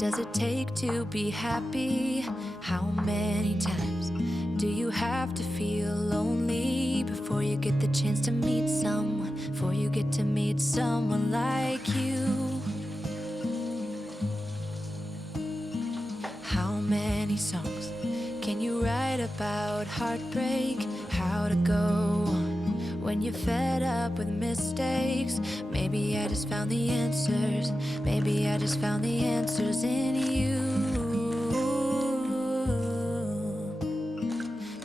does it take to be happy? How many times do you have to feel lonely before you get the chance to meet someone, before you get to meet someone like you? How many songs can you write about heartbreak? How to go on when you're fed up with mistakes? Maybe I just found the answers. Maybe I just found the answers in you.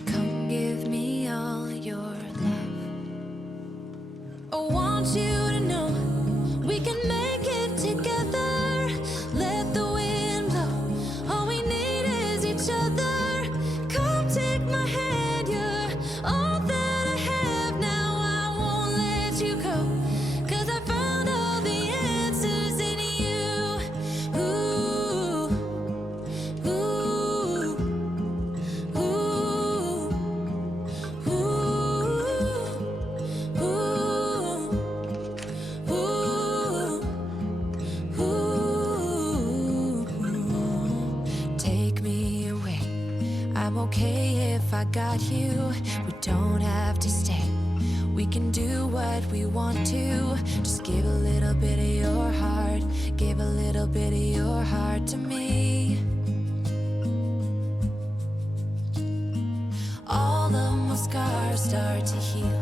Come give me all your love. I want you to know we can make it together. Let the wind blow. All we need is each other. Come take my hand, you're all that I have now. I won't let you go, 'cause I found all the answers in you. Ooh, ooh, ooh, ooh, ooh, ooh. Take me away. I'm okay if I got you. We don't have to stay. We can do what we want to. Just give a little bit of your heart. Give a little bit of your heart to me. All of my scars start to heal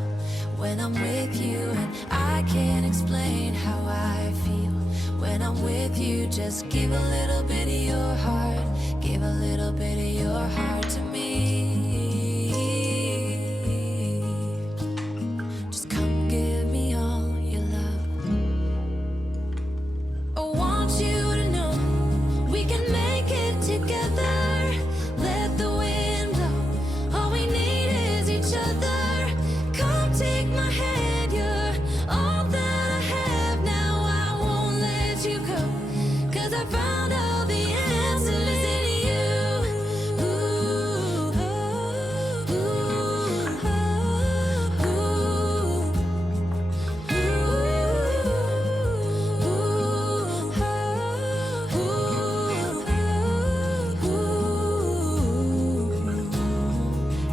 when I'm with you, and I can't explain how I feel when I'm with you. Just give a little bit of your heart. Give a little bit of your heart to me. Just come give me all your love. I want you to know we can make it together. Let the wind blow. All we need is each other. Come take my hand, you're all that I have now. I won't let you go, 'cause I found all the answers in you. Ooh, ooh, ooh,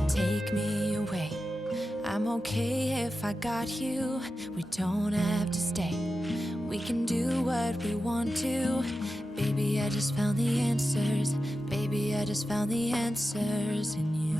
take me away. I'm okay if I got you. We don't have to stay. We can do what we want to. Baby, I just found the answers. Baby, I just found the answers in you.